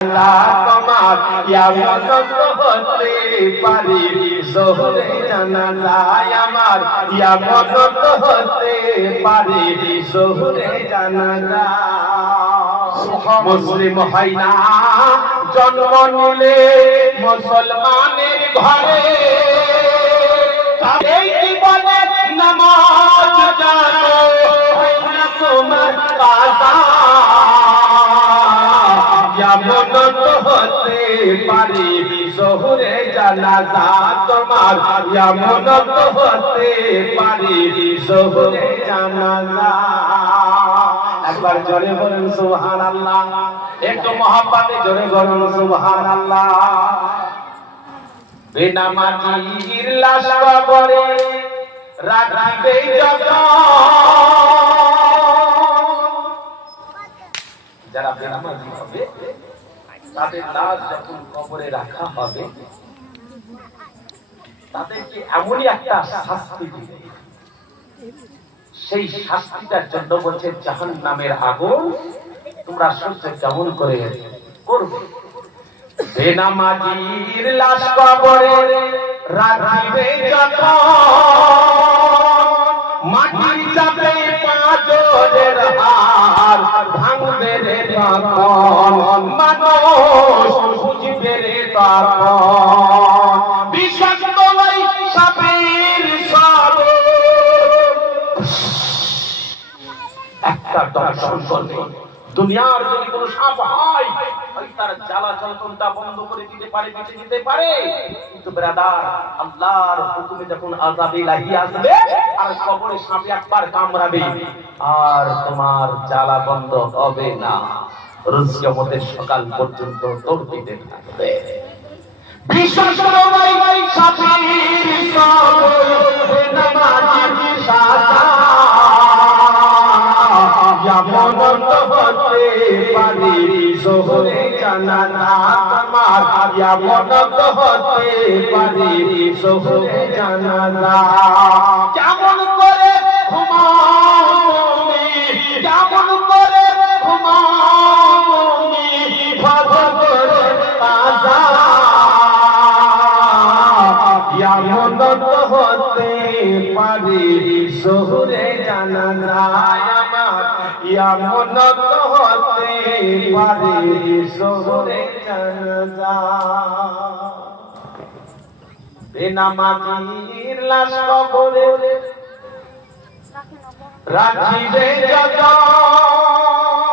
তোমার ইয়ামত হতে পারি জোহরে জানাজা আমার ইয়ামত হতে পারি জোহরে জানাজা মুসলিম হয় না জন্ম নিলে মুসলমানের ঘরে এই জীবনে নামাজ জানো হয় না তোমার কাজা ইয়ামত হতে পারি জোহরে জানাজা তোমার ইয়ামত হতে পারি জোহরে জানাজা একবার জোরে বলুন সুবহানাল্লাহ একটু মহব্বতে জোরে বলুন সুবহানাল্লাহ বেনামাজির লাশ কবরে রাখিবে যখন যারা বেনামাজি হবে তাদের লাশ যখন কবরে রাখা হবে তাদেরকে এমনই একটা শাস্তি দিবে সেই শাস্তিটার জন্য বলছে জাহান্নামের আগুন তোমরা সহ্য কেমন করে করবে বেনামাজির লাশ কবরে রাখিবে যখন মাটির চাপে পাঁজরের হার ভাঙবে রে তখন মানুষ বুঝবে রে তখন বিষাক্ত ওই সাপের সাবে একটা দর্শন করবে দুনিয়ার যদি কোনো সাপ হয় ওই তার জ্বালা যন্ত্রণা বন্ধ করে দিতে পারে বেঁচে দিতে পারে কিন্তু ব্রাদার আল্লাহর হুকুমে যখন আযাব ইলাহি আসবে আর কবরে সাপে একবার কামড়াবে আর তোমার জ্বালা বন্ধ হবে না রোজ কিয়ামতের সকাল পর্যন্ত দৌড় দিতে থাকবে বিশ্বাস করো ভাই সাপের সাবে নামাজির সাজা ইয়ামত হতে পারি জোহরে জানাজা তোমার ইয়ামত হতে পারি জোহরে জানাজা কেমন করে ঘুমাও তুমি কেমন করে ঘুমাও তুমি ফজরের কাজা ইয়ামত হতে পারি জোহরে জানাজা ইয়ামত হতে পারি জোহরে জানাজা বেনামাজির লাশ কবরে রাখিবে যখন